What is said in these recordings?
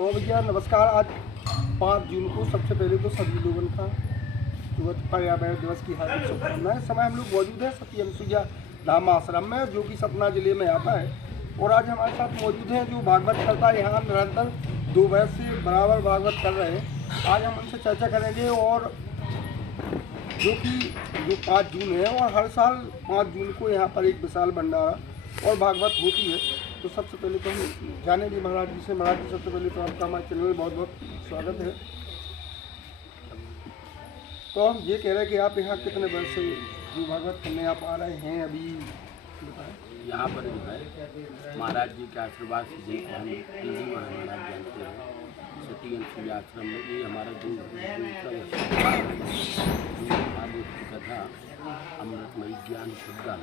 तो भैया नमस्कार। आज 5 जून को सबसे पहले तो सभी लोगों का जो पर्यावरण दिवस की हार्दिक शुभकामनाएं। समय हम लोग मौजूद हैं सती अनुसुईया धाम आश्रम में, जो कि सतना जिले में आता है। और आज हमारे साथ मौजूद हैं जो भागवत करता यहाँ निरंतर 2 वर्ष से बराबर भागवत कर रहे हैं। आज हम उनसे चर्चा करेंगे। और जो 5 जून है और हर साल 5 जून को यहाँ पर एक विशाल भंडारा और भागवत होती है। तो सबसे पहले तो हम जानेंगे महाराज जी से। महाराज जी, सबसे पहले तो आपका हमारे चैनल में बहुत बहुत स्वागत है। तो हम ये कह रहे हैं कि आप यहाँ कितने वर्ष से जो भागवत करने आप आ रहे हैं अभी बताएं। यहाँ पर जो है महाराज जी के आशीर्वाद से देखो हम हिंदी महाराज जानते हैं सती अनुसुईया आश्रम में। ये हमारा दूसरा भागवत की कथा अमृतमयी ज्ञान शुद्धा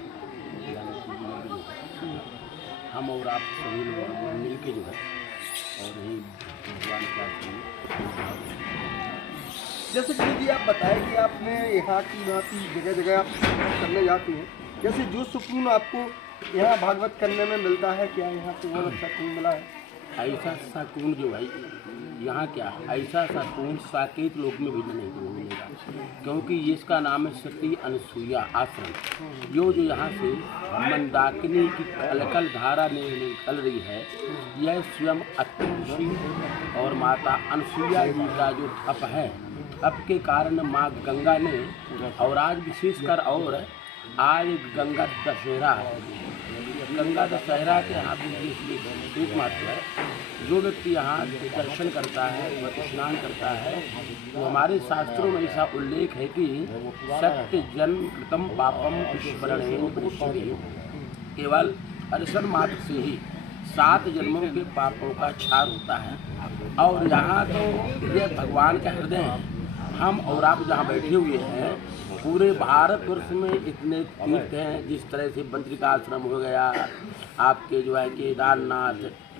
हम और आप सभी लोग मिल के जो है और यही भगवान का जैसे कि जी आप बताएं कि आपने यहाँ की जगह जगह आप करने जाते हैं, जैसे जो सुकून आपको यहाँ भागवत करने में मिलता है, क्या यहाँ से बहुत अच्छा सुकून मिला है? ऐसा सुकून जो है यहाँ क्या ऐसा सुकून साकेत लोक में भी नहीं मिलेगा, क्योंकि इसका नाम है सती अनुसुईया आश्रम। जो यहाँ से मंदाकिनी की अलकल धारा निकल रही है, यह स्वयं अत्युषी और माता अनुसुईया जी का जो तप है, तप के कारण माँ गंगा ने, और आज विशेषकर और आज गंगा दशहरा है। गंगा दशहरा के यहाँ विशेष महत्व है। जो व्यक्ति यहाँ दर्शन करता है, स्नान करता है, तो हमारे शास्त्रों में ऐसा उल्लेख है कि सत्य जन्म कृतम पापम विस्मरणेन परिष्यते, केवल दर्शन मात्र से ही 7 जन्मों के पापों का क्षार होता है। और यहाँ तो ये भगवान का हृदय है। हम और आप जहाँ बैठे हुए हैं, पूरे भारतवर्ष में इतने तीर्थ हैं, जिस तरह से बद्रिका आश्रम हो गया, आपके जो है केदारनाथ,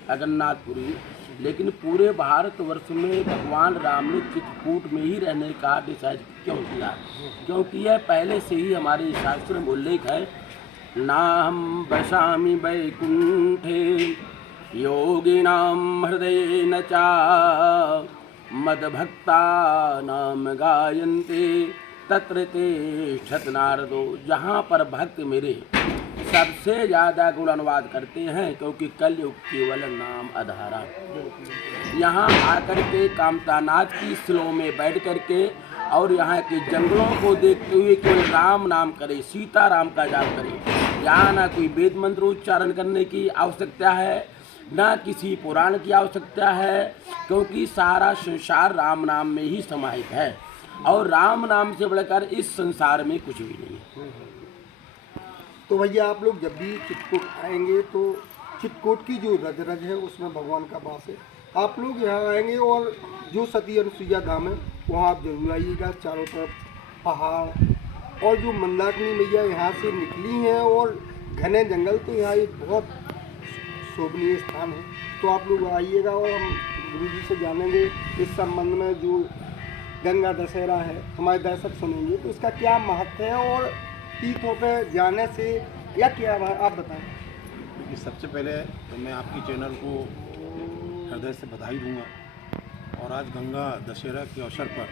जगन्नाथपुरी, लेकिन पूरे भारतवर्ष में भगवान राम ने चित्रकूट में ही रहने का डिसाइड क्यों किया? क्योंकि यह पहले से ही हमारे शास्त्र में उल्लेख है, नाहं वसामि वैकुंठे योगिनां हृदय न चा मदभक्ता नाम गायन्ते तत्र तिष्ठत नारदो। जहाँ पर भक्त मेरे सबसे ज़्यादा गुण अनुवाद करते हैं, क्योंकि कलयुग केवल नाम आधारा। यहाँ आकर के कामतानाथ की शिलों में बैठ करके और यहाँ के जंगलों को देखते हुए केवल राम नाम करे, सीता राम का जाप करे। यहाँ ना कोई वेद मंत्र उच्चारण करने की आवश्यकता है, ना किसी पुराण की आवश्यकता है, क्योंकि सारा संसार राम नाम में ही समाहित है। और राम नाम से बढ़कर इस संसार में कुछ भी नहीं है। तो भैया आप लोग जब भी चित्रकूट आएंगे तो चित्रकूट की जो रज रज है उसमें भगवान का वास है। आप लोग यहाँ आएंगे और जो सती अनुसुईया धाम है वहाँ आप जरूर आइएगा। चारों तरफ पहाड़ और जो मंदाकिनी मैया यहाँ से निकली हैं और घने जंगल, तो यहाँ एक बहुत शोभनीय स्थान है। तो आप लोग आइएगा और हम गुरु जी से जानेंगे इस संबंध में। जो गंगा दशहरा है, हमारे दर्शक सुनेंगे तो इसका क्या महत्व है और तीर्थों पे जाने से या क्या आप बताएं। सबसे पहले तो मैं आपकी चैनल को हृदय से बधाई दूंगा। और आज गंगा दशहरा के अवसर पर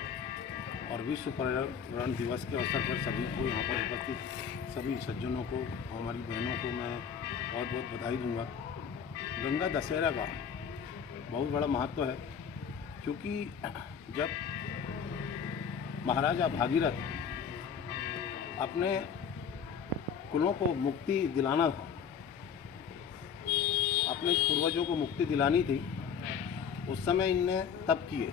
और विश्व पर्यावरण दिवस के अवसर पर सभी को यहाँ पर उपस्थित सभी सज्जनों को, हमारी बहनों को मैं बहुत बहुत बधाई दूंगा। गंगा दशहरा का बहुत बड़ा महत्व है, क्योंकि जब महाराजा भागीरथ अपने कुलों को मुक्ति दिलाना था, अपने पूर्वजों को मुक्ति दिलानी थी, उस समय इनने तप किए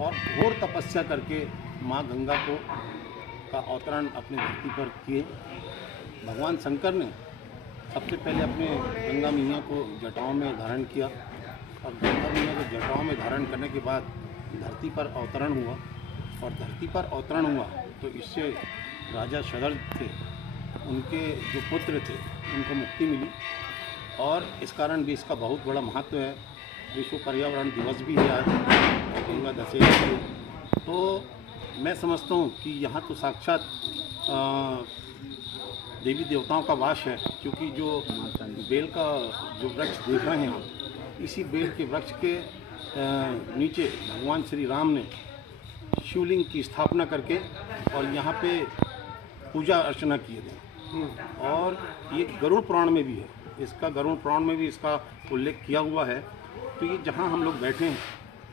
और घोर तपस्या करके माँ गंगा का अवतरण अपनी धरती पर किए। भगवान शंकर ने सबसे पहले अपने गंगा मैया को जटाओं में धारण किया और गंगा मैया को जटाओं में धारण करने के बाद धरती पर अवतरण हुआ। और धरती पर अवतरण हुआ तो इससे राजा शरद थे, उनके जो पुत्र थे, उनको मुक्ति मिली। और इस कारण भी इसका बहुत बड़ा महत्व है। विश्व पर्यावरण दिवस भी है आज गंगा दशहरा को। तो मैं समझता हूँ कि यहाँ तो साक्षात देवी देवताओं का वास है, क्योंकि जो बेल का जो वृक्ष देख रहे हैं हम, इसी बेल के वृक्ष के नीचे भगवान श्री राम ने शिवलिंग की स्थापना करके और यहाँ पे पूजा अर्चना किए थे। और ये गरुड़ पुराण में भी है, इसका गरुड़ पुराण में भी इसका उल्लेख किया हुआ है। तो ये जहाँ हम लोग बैठे हैं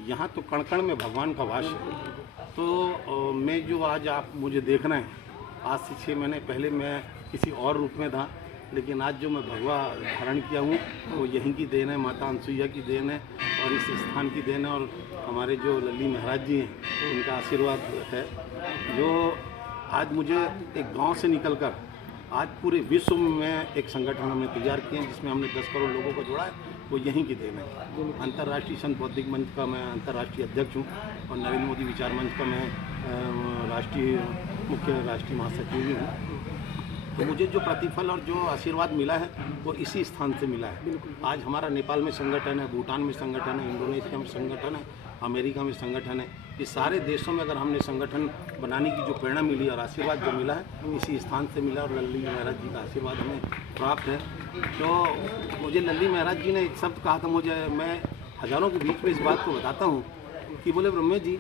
यहाँ तो कण कण में भगवान का वास है। तो मैं जो आज आप मुझे देख रहे हैं, आज से 6 महीने पहले मैं किसी और रूप में था, लेकिन आज जो मैं भगवा धारण किया हूँ वो यहीं की देन है, माता अनसुईया की देन है और इस स्थान की देन है। और हमारे जो लल्ली महाराज जी हैं उनका आशीर्वाद है, जो आज मुझे एक गांव से निकलकर आज पूरे विश्व में एक संगठन हमने तैयार किए हैं जिसमें हमने 10 करोड़ लोगों को जोड़ा है, वो यहीं की देन है। अंतर्राष्ट्रीय संत बौद्धिक मंच का मैं अंतर्राष्ट्रीय अध्यक्ष हूँ और नरेंद्र मोदी विचार मंच का मैं मुख्य राष्ट्रीय महासचिव भी हूँ। तो मुझे जो प्रतिफल और जो आशीर्वाद मिला है वो इसी स्थान से मिला है। आज हमारा नेपाल में संगठन है, भूटान में संगठन है, इंडोनेशिया में संगठन है, अमेरिका में संगठन है। ये सारे देशों में अगर हमने संगठन बनाने की जो प्रेरणा मिली और आशीर्वाद जो मिला है इसी स्थान से मिला और लल्ली महाराज जी का आशीर्वाद हमें प्राप्त है। तो मुझे लल्ली महाराज जी ने एक शब्द कहा था, मुझे मैं हज़ारों के बीच में इस बात को बताता हूँ कि बोले ब्रह्मे जी,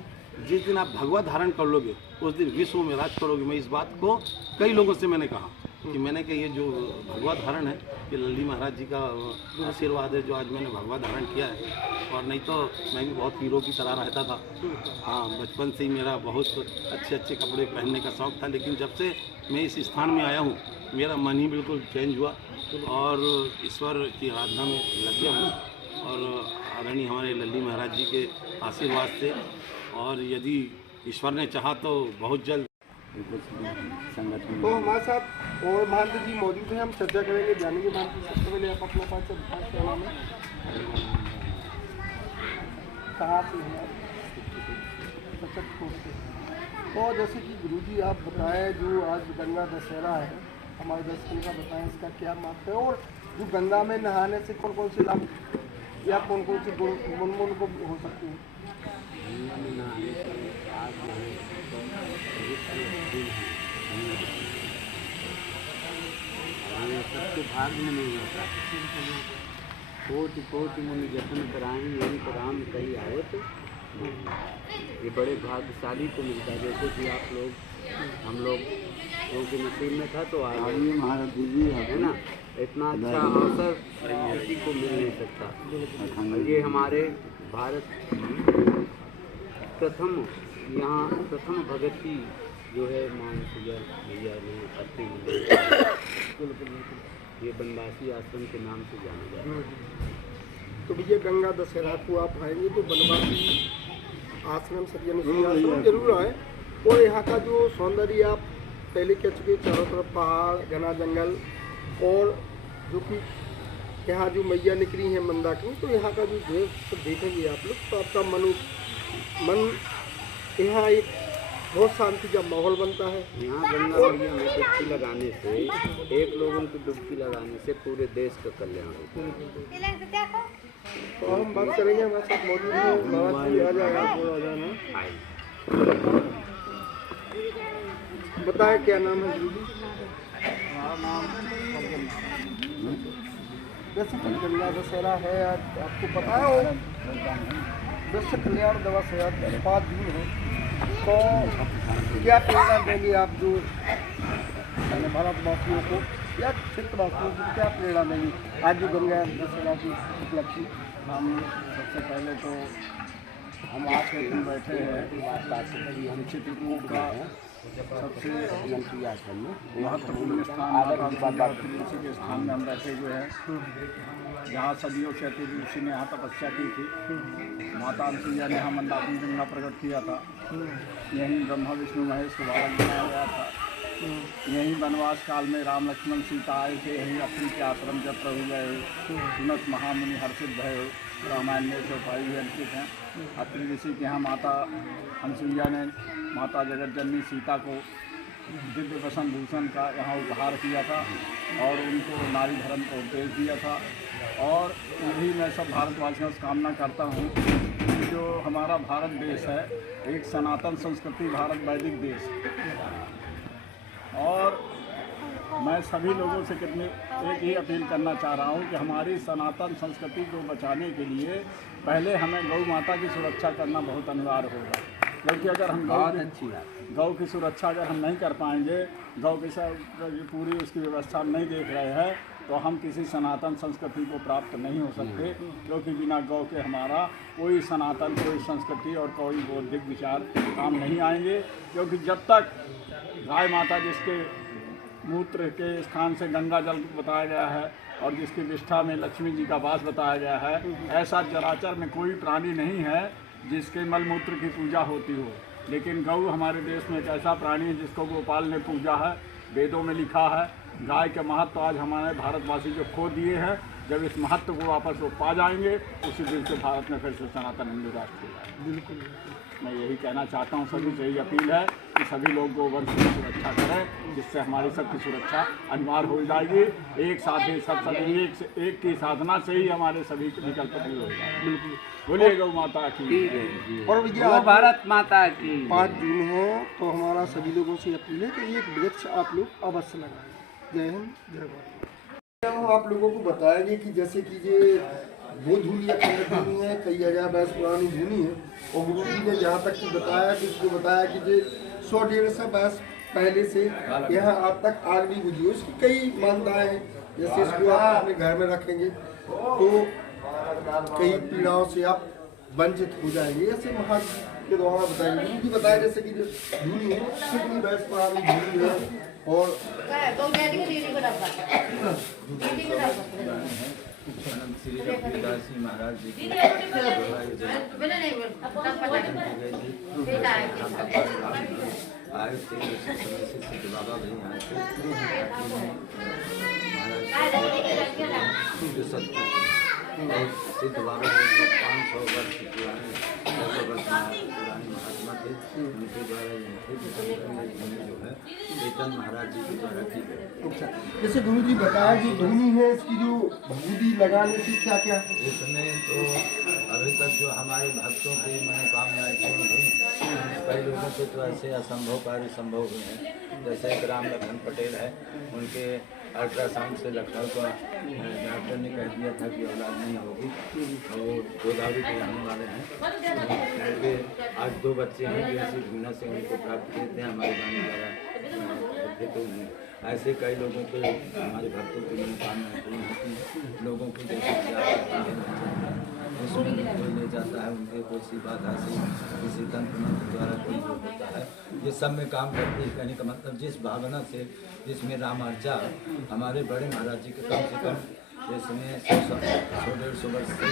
जिस दिन आप भगवा धारण कर लोगे उस दिन विश्व में राज करोगे। मैं इस बात को कई लोगों से मैंने कहा कि मैंने कहा ये जो भगवा धारण है ये लल्ली महाराज जी का आशीर्वाद है जो आज मैंने भगवा धारण किया है। और नहीं तो मैं भी बहुत हीरो की तरह रहता था। हाँ, बचपन से ही मेरा बहुत अच्छे अच्छे कपड़े पहनने का शौक़ था, लेकिन जब से मैं इस स्थान में आया हूँ मेरा मन ही बिल्कुल चेंज हुआ और ईश्वर की आराधना में लग गया हूँ। और आदरणीय हमारे लल्ली महाराज जी के आशीर्वाद से, और यदि ईश्वर ने चाहा तो बहुत जल्द संगठन। तो हमारे साथ और महंत जी मौजूद हैं, हम चर्चा करेंगे, जानेंगे महंत जी। सबसे पहले आप अपना परिचय नाम है, कहाँ से हैं आप? तो जैसे कि गुरुजी आप बताएं, जो आज गंगा दशहरा है हमारे दर्शन का, बताएं इसका क्या महत्व है और जो गंगा में नहाने से कौन कौन से लाभ या कौन कौन से गुण को हो सकते हैं? सबके भाग्य में नहीं होता। कोटि कोटि मुनि जतन कराएं यही राम कही आवत। ये बड़े भाग्यशाली को मिलता है, जैसे कि आप लोग हम लोग क्योंकि नसीब में था तो आगे महाराज जी है ना, इतना अच्छा अवसर किसी को मिल नहीं सकता। ये हमारे भारत प्रथम भगती जो है मानसिया भैया ने अपनी ये बनवासी आश्रम के नाम से जाना जाता है। तो भैया गंगा दशहरा को आप आएंगे तो बनवासी आश्रम सत्यानुसूया आश्रम जरूर आए। और यहाँ का जो सौंदर्य आप पहले कह चुके, चारों तरफ पहाड़, घना जंगल, और जो कि यहाँ जो मैया निकली हैं मंदाकिनी, तो यहाँ का जो दृश्य देखेंगे आप लोग तो आपका मन यहाँ एक बहुत शांति का माहौल बनता है। यहाँ गंगा मैया में डुबकी लगाने से, एक लोगों की डुबकी लगाने से पूरे देश का कल्याण होता है। तो हम बात करेंगे, हमारे साथ मौजूद हैं बाबा जी, आ जाएगा आपको आ जाना। बताएं क्या नाम है गुरु जी? हमारा नाम जैसे कि गंगा दशहरा है आज आपको पता है, और विश्व कल्याण दिवस है आज 5 जून है, तो क्या प्रेरणा देंगे आप जो भारतवासियों को या क्षेत्रवासियों को, क्या प्रेरणा देंगे आज जो गंगा दशहरा की उपलक्ष्य? हम सबसे पहले तो हम आज के दिन बैठे हैं चित्रकूट का सबसे महत्वपूर्ण स्थान तुलसी के स्थान में हम बैठे हुए हैं, जहाँ सदियों से अतिथि ऋषि ने यहाँ तपस्या की थी। माता अनसुईया ने यहाँ मंदाकिनी गंगा प्रकट किया था। यहीं ब्रह्मा विष्णु महेश को बालक बनाया गया था। यहीं वनवास काल में राम लक्ष्मण सीता आए थे, यहीं अत्रि के आश्रम जत्र हो गए, सुनत महामुनि हर्षित भय, रामायण में चौपाई भी अंकित हैं। अत्रि ऋषि के यहाँ माता अनसुईया ने माता जगत जननी सीता को दिव्य वसन भूषण का यहाँ उपहार किया था और उनको नारी धर्म का उपदेश दिया था। और यही मैं सब भारतवासियों से कामना करता हूँ कि जो हमारा भारत देश है एक सनातन संस्कृति, भारत वैदिक देश, और मैं सभी लोगों से एक ही अपील करना चाह रहा हूँ कि हमारी सनातन संस्कृति को बचाने के लिए पहले हमें गौ माता की सुरक्षा करना बहुत अनिवार्य होगा, क्योंकि अगर हम गौ की सुरक्षा अगर हम नहीं कर पाएंगे, गौ की पूरी उसकी व्यवस्था नहीं देख रहे हैं, तो हम किसी सनातन संस्कृति को प्राप्त नहीं हो सकते, क्योंकि बिना गौ के हमारा कोई सनातन, कोई संस्कृति और कोई बौद्धिक विचार काम नहीं आएंगे। क्योंकि जब तक गाय माता जिसके मूत्र के स्थान से गंगा जल बताया गया है और जिसकी विष्ठा में लक्ष्मी जी का वास बताया गया है, ऐसा चराचर में कोई प्राणी नहीं है जिसके मल मूत्र की पूजा होती हो। लेकिन गौ हमारे देश में एक ऐसा प्राणी है जिसको गोपाल ने पूजा है, वेदों में लिखा है। गाय के महत्व आज हमारे भारतवासी जो खो दिए हैं, जब इस महत्व को वापस वो पा जाएंगे, उसी दिन से भारत में फिर से सनातन हिंदू राष्ट्र हो जाएगा। बिल्कुल मैं यही कहना चाहता हूँ, सभी से यही अपील है कि सभी लोग गोवंश की सुरक्षा करें, जिससे हमारी सबकी सुरक्षा अनिवार्य हो जाएगी। एक साथ ही सब एक की साधना से ही हमारे सभी विकल्प पूरे हो जाएंगे। बिल्कुल। बोलिए गौ माता की। और भैया आज भारत माता की 5 जून है, तो हमारा सभी लोगों से अपील है कि एक वृक्ष आप लोग अवश्य लगाएं। जय हिंद, जय भारत। हम आप लोगों को बताएंगे कि जैसे कि ये वो धूनी अखंड धूनी है, कई हजार वर्ष पुरानी धूनी है, और गुरु जी ने जहाँ तक कि बताया कि उसको बताया कि ये 100-150 वर्ष पहले से यहाँ आज तक आग नहीं बुझी। उसकी कई मान्यताएं हैं, जैसे इसको आप अपने घर में रखेंगे तो कई पीड़ाओं से आप वंचित हो जाएंगे, ऐसे महाराज के द्वारा बताएंगे। गुरु जी बताया जैसे कि जो धूनी है कितनी वर्ष पुरानी धूनी है, और श्री रघुदास जी महाराज जी की आए थे, उसी समय से सिद्ध बाबा भी आए थे। महाराज जो सत्य और सिद्ध बाबा 500 वर्ष पुराने 600 वर्ष पुराने महात्मा थे, उनके द्वारा जो है चेतन महाराज जी के द्वारा की गई। अच्छा, जैसे गुरु जी बताया कि धूनी है, इसकी जो भभूति लगाने से क्या क्या इसमें तो अभी तक जो हमारे भक्तों की मनोकामनाएं पूर्ण हुई, कई लोगों के तो ऐसे असंभव कार्य संभव हुए हैं। जैसे एक राम लखन पटेल है, उनके अल्ट्रासाउंड से लखनऊ का डॉक्टर ने कह दिया था कि औलाद नहीं होगी, और वो गोदावरी के रहने वाले हैं। उनके आज 2 बच्चे हैं जो ऐसी घूना से उनको प्राप्त करते हैं हमारे गाने द्वारा। तो ऐसे कई लोगों के हमारे भक्तों की मनोकामनाएं पूर्ण होती हैं। लोगों को जैसे उसमें कोई ले जाता है, उनके कोई सी बाधा से किसी तंत्र मंत्र द्वारा कोई जो होता है, ये सब में काम करती है। कहने का मतलब जिस भावना से जिसमें रामार्चा हमारे बड़े महाराज जी के कम से कम इसमें 100-150 वर्ष से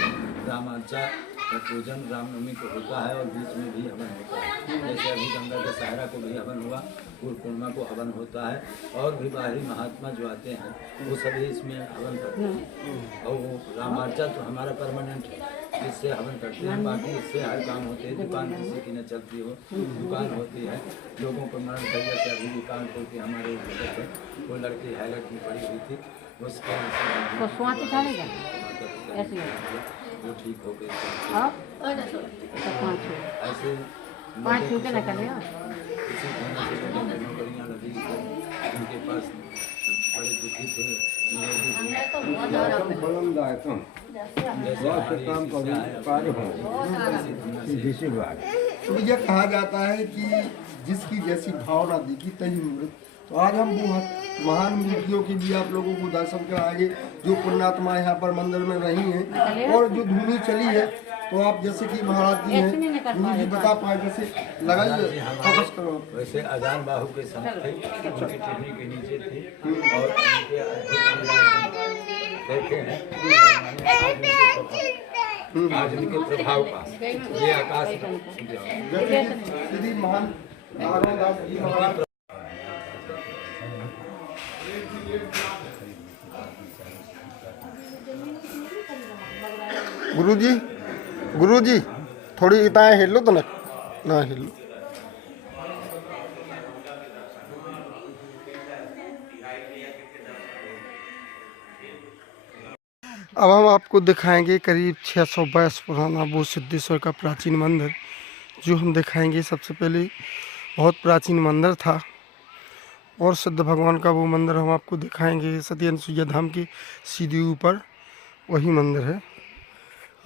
रामार्चा का पूजन रामनवमी को होता है, और बीच में भी हवन होता है। जैसे अभी गंगा दशहरा को भी हवन हुआ, गुरु पूर्णिमा को हवन होता है, और भी बाहरी महात्मा जो आते हैं वो सभी इसमें हवन करते हैं। और वो रामार्चा तो हमारा परमानेंट है, जिससे हवन करते हैं। बाकी इससे हर काम होते हैं। दुकान किसी की न चलती हो, दुकान होती है। लोगों को मरण भैया से अभी भी कान खोल के हमारे वो लड़की हाईलाइट में पड़ी हुई थी, उसके वो ठीक हो गई। ऐसे 5 छूटे न कर किसी नौकरियाँ लगी, उनके पास बड़े दुखी थे, तो भैया कहा जाता है कि जिसकी जैसी भावना दिखी तही मृत। तो आज हम वो महान मूर्तियों के भी आप लोगों को दर्शन कराएंगे जो पुण्यात्मा यहाँ पर मंदिर में रही हैं, और जो धूनी चली है। तो आप जैसे कि महाराज जी हैं, गुरु जी बता पाए, जैसे लगाइए, फोकस करो। वैसे अजान बाहु के संत थे, उनकी टिप्पणी के नीचे थे, और उनके देखे हैं आज उनके प्रभाव का ये आकाश श्री महान नारायणदास जी महाराज। गुरु जी थोड़ी इताएं हिलो तो ना हिलो। अब हम आपको दिखाएंगे करीब 600 वर्ष पुराना वो सिद्धेश्वर का प्राचीन मंदिर, जो हम दिखाएंगे। सबसे पहले बहुत प्राचीन मंदिर था, और सिद्ध भगवान का वो मंदिर हम आपको दिखाएंगे सती अनुसुईया धाम के सीधे ऊपर वही मंदिर है।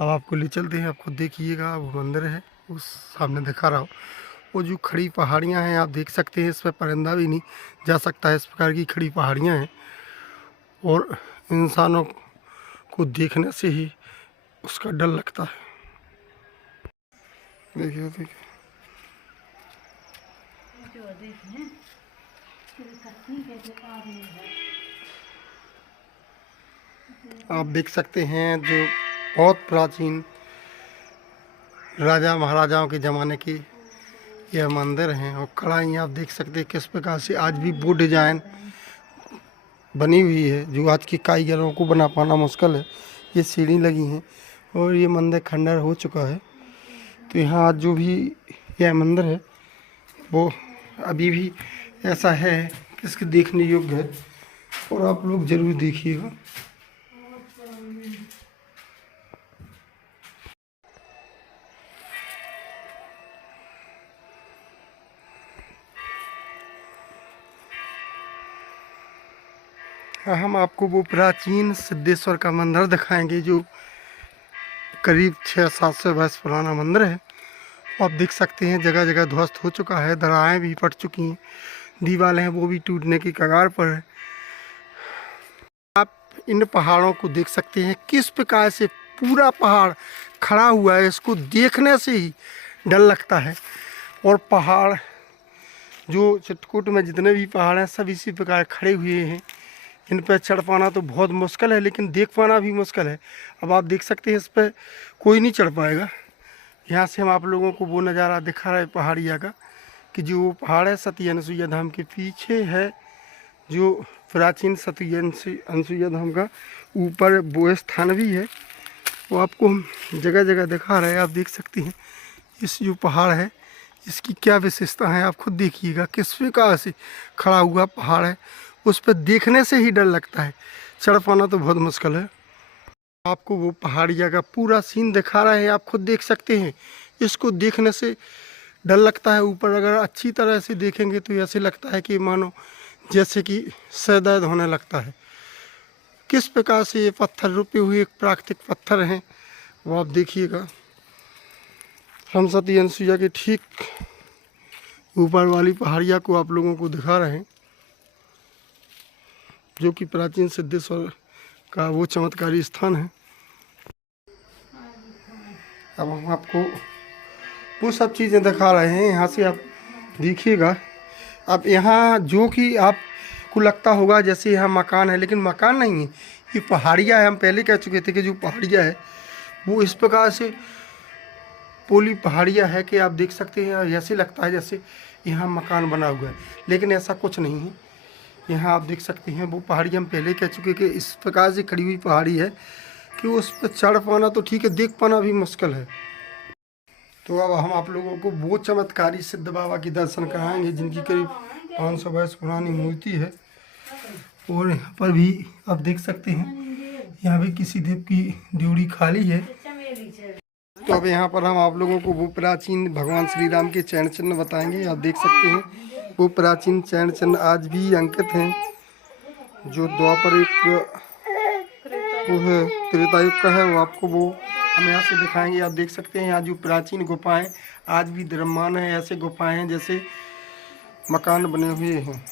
अब आपको ले चलते हैं, आपको देखिएगा वो मंदिर है उस सामने दिखा रहा हूँ। वो जो खड़ी पहाड़ियाँ हैं आप देख सकते हैं, इस पर परिंदा भी नहीं जा सकता है, इस प्रकार की खड़ी पहाड़ियाँ हैं और इंसानों को देखने से ही उसका डर लगता है। देखिए देखिए आप देख सकते हैं जो बहुत प्राचीन राजा महाराजाओं के ज़माने की यह मंदिर हैं और कढ़ाई आप देख सकते हैं किस प्रकार से आज भी वो डिजाइन बनी हुई है जो आज के कारीगरों को बना पाना मुश्किल है। ये सीढ़ी लगी हैं और ये मंदिर खंडर हो चुका है। तो यहाँ आज जो भी यह मंदिर है वो अभी भी ऐसा है कि इसके देखने योग्य है और आप लोग ज़रूर देखिएगा। हम आपको वो प्राचीन सिद्धेश्वर का मंदिर दिखाएंगे जो करीब 600-700 वर्ष पुराना मंदिर है। आप देख सकते हैं जगह जगह ध्वस्त हो चुका है, दरारें भी पड़ चुकी हैं, दीवारें हैं वो भी टूटने की कगार पर है। आप इन पहाड़ों को देख सकते हैं किस प्रकार से पूरा पहाड़ खड़ा हुआ है, इसको देखने से ही डर लगता है। और पहाड़ जो चित्रकूट में जितने भी पहाड़ हैं सब इसी प्रकार खड़े हुए हैं। इन पर चढ़ पाना तो बहुत मुश्किल है लेकिन देख पाना भी मुश्किल है। अब आप देख सकते हैं इस पर कोई नहीं चढ़ पाएगा। यहाँ से हम आप लोगों को वो नज़ारा दिखा रहे पहाड़िया का कि जो वो पहाड़ है सती अनुसुईया धाम के पीछे है, जो प्राचीन सती अनुसुईया धाम का ऊपर वो स्थान भी है, वो आपको हम जगह जगह दिखा रहे हैं। आप देख सकते हैं इस जो पहाड़ है इसकी क्या विशेषता है, आप खुद देखिएगा किस प्रकार से खड़ा हुआ पहाड़ है। उस पर देखने से ही डर लगता है, चढ़ पाना तो बहुत मुश्किल है। आपको वो पहाड़िया का पूरा सीन दिखा रहे हैं, आप खुद देख सकते हैं। इसको देखने से डर लगता है। ऊपर अगर अच्छी तरह से देखेंगे तो ऐसे लगता है कि मानो जैसे कि सर दर्द होने लगता है। किस प्रकार से ये पत्थर रुपे हुए एक प्राकृतिक पत्थर हैं वो आप देखिएगा। हम सती अनुसुईया के ठीक ऊपर वाली पहाड़िया को आप लोगों को दिखा रहे हैं जो कि प्राचीन सिद्धेश्वर का वो चमत्कारी स्थान है। अब हम आपको वो सब चीज़ें दिखा रहे हैं, यहाँ से आप देखिएगा। अब यहाँ जो कि आपको लगता होगा जैसे यहाँ मकान है, लेकिन मकान नहीं है, ये पहाड़िया है। हम पहले कह चुके थे कि जो पहाड़िया है वो इस प्रकार से पोली पहाड़िया है कि आप देख सकते हैं ऐसे लगता है जैसे यहाँ मकान बना हुआ है, लेकिन ऐसा कुछ नहीं है। यहाँ आप देख सकते हैं वो पहाड़ी हम पहले कह चुके कि इस प्रकार से खड़ी हुई पहाड़ी है कि उस पर चढ़ पाना तो ठीक है, देख पाना भी मुश्किल है। तो अब हम आप लोगों को वो चमत्कारी सिद्ध बाबा की दर्शन कराएंगे जिनकी करीब 500 वर्ष पुरानी मूर्ति है। और यहाँ पर भी आप देख सकते हैं यहाँ भी किसी देव की ड्योढ़ी खाली है। तो अब यहाँ पर हम आप लोगों को वो प्राचीन भगवान श्री राम के चरण चिन्ह बताएंगे। आप देख सकते हैं वो प्राचीन चरण चिन्ह आज भी अंकित हैं जो द्वापर एक वो है त्रेतायुग का है, वो आपको वो हम यहाँ से दिखाएंगे। आप देख सकते हैं यहाँ जो प्राचीन गुफाएं आज भी विद्यमान है, ऐसे गुफाएं हैं जैसे मकान बने हुए हैं।